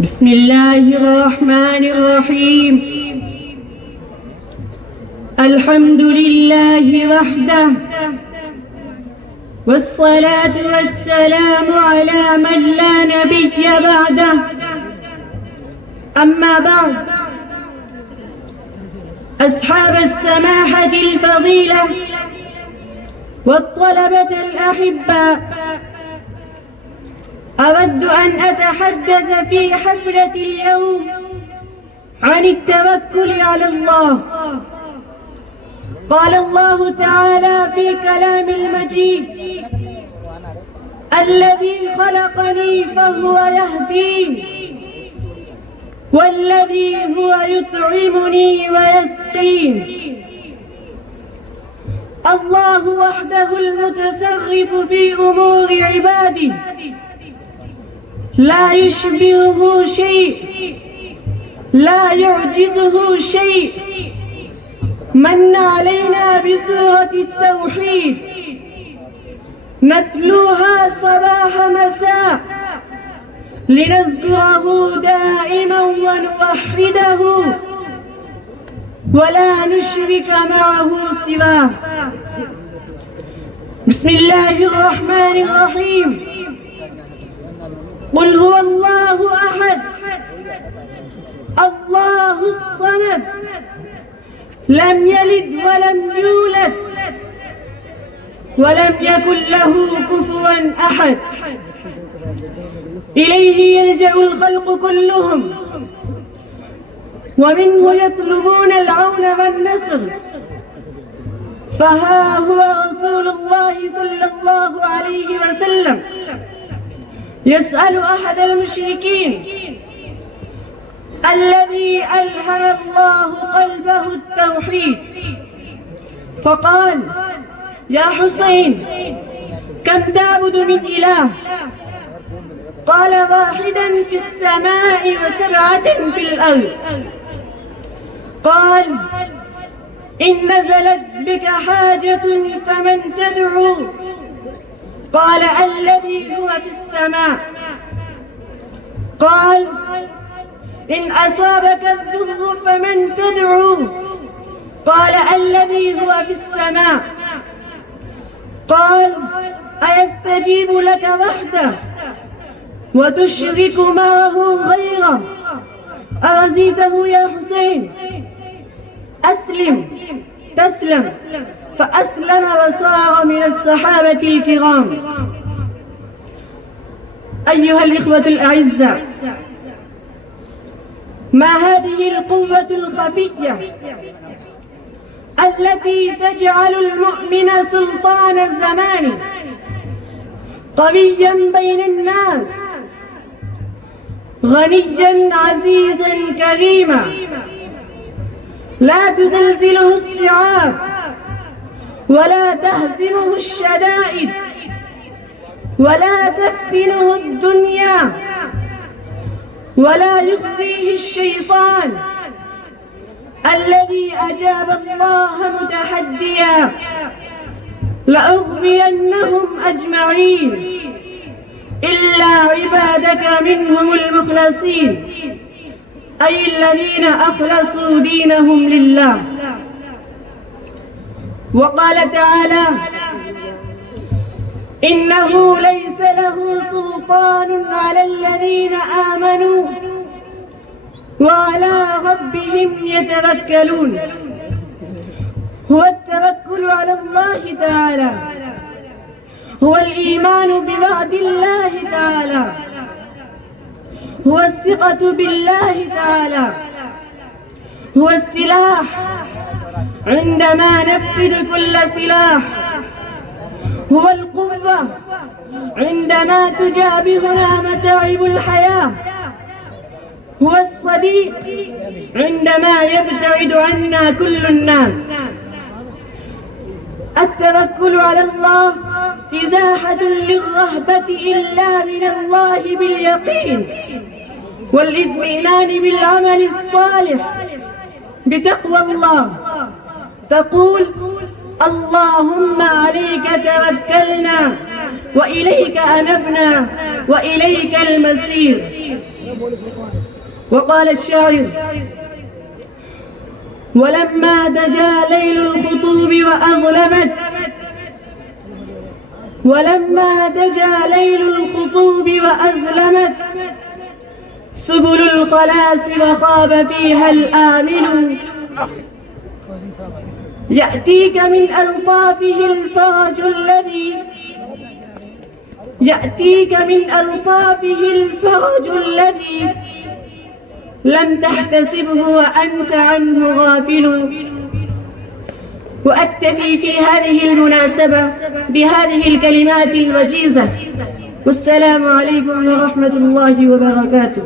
بسم الله الرحمن الرحيم. الحمد لله وحده، والصلاة والسلام على من لا نبي بعده. أما بعد، أصحاب السماحة الفضيلة والطلبة الأحباء، أود أن أتحدث في حفلة اليوم عن التوكل على الله. قال الله تعالى في كلام المجيد: الذي خلقني فهو يهدين، والذي هو يطعمني ويسقين. الله وحده المتصرف في أمور عباده، لا يشبهه شيء، لا يعجزه شيء. من علينا بسورة التوحيد نتلوها صباح مساء لنذكره دائما ونوحده ولا نشرك معه سواه. بسم الله الرحمن الرحيم. قل هو الله أحد، الله الصمد، لم يلد ولم يولد ولم يكن له كفوا أحد. إليه يلجأ الخلق كلهم، ومنه يطلبون العون والنصر. فها هو رسول الله صلى الله عليه وسلم يسأل أحد المشركين الذي ألهم الله قلبه التوحيد، فقال: يا حسين، كم تعبد من إله؟ قال: واحدا في السماء وسبعة في الأرض. قال: إن نزلت بك حاجة فمن تدعو؟ قال: الذي هو في السماء. قال: إن أصابك الضر فمن تدعو؟ قال: الذي هو في السماء. قال: أيستجيب لك وحده وتشرك معه غيره؟ أرزيته يا حسين؟ أسلم تسلم. فأسلم وصار من الصحابة الكرام. أيها الإخوة الأعزاء، ما هذه القوة الخفية التي تجعل المؤمن سلطان الزمان، قويا بين الناس، غنيا عزيزا كريما، لا تزلزله الصعاب ولا تهزمه الشدائد ولا تفتنه الدنيا ولا يغريه الشيطان، الذي أجاب الله متحديا: لأغوينهم أجمعين إلا عبادك منهم المخلصين، أي الذين أخلصوا دينهم لله. وقال تعالى: إنه ليس له سلطان على الذين آمنوا وعلى ربهم يتوكلون. هو التوكل على الله تعالى، هو الإيمان بوعد الله تعالى، هو الثقة بالله تعالى، هو السلاح عندما نفقد كل سلاح، هو القوة عندما تجابهنا متاعب الحياة، هو الصديق عندما يبتعد عنا كل الناس. التوكل على الله إزاحة للرهبة إلا من الله باليقين والاطمئنان بالعمل الصالح بتقوى الله. تقول: اللهم عليك توكلنا وإليك أنبنا وإليك المسير. وقال الشاعر: ولما دجا ليل الخطوب وأظلمت سبل الخلاص وخاب فيها الآمل، يأتيك من ألطافه الفرج الذي لم تحتسبه وأنت عنه غافل. وأكتفي في هذه المناسبة بهذه الكلمات الوجيزة، والسلام عليكم ورحمة الله وبركاته.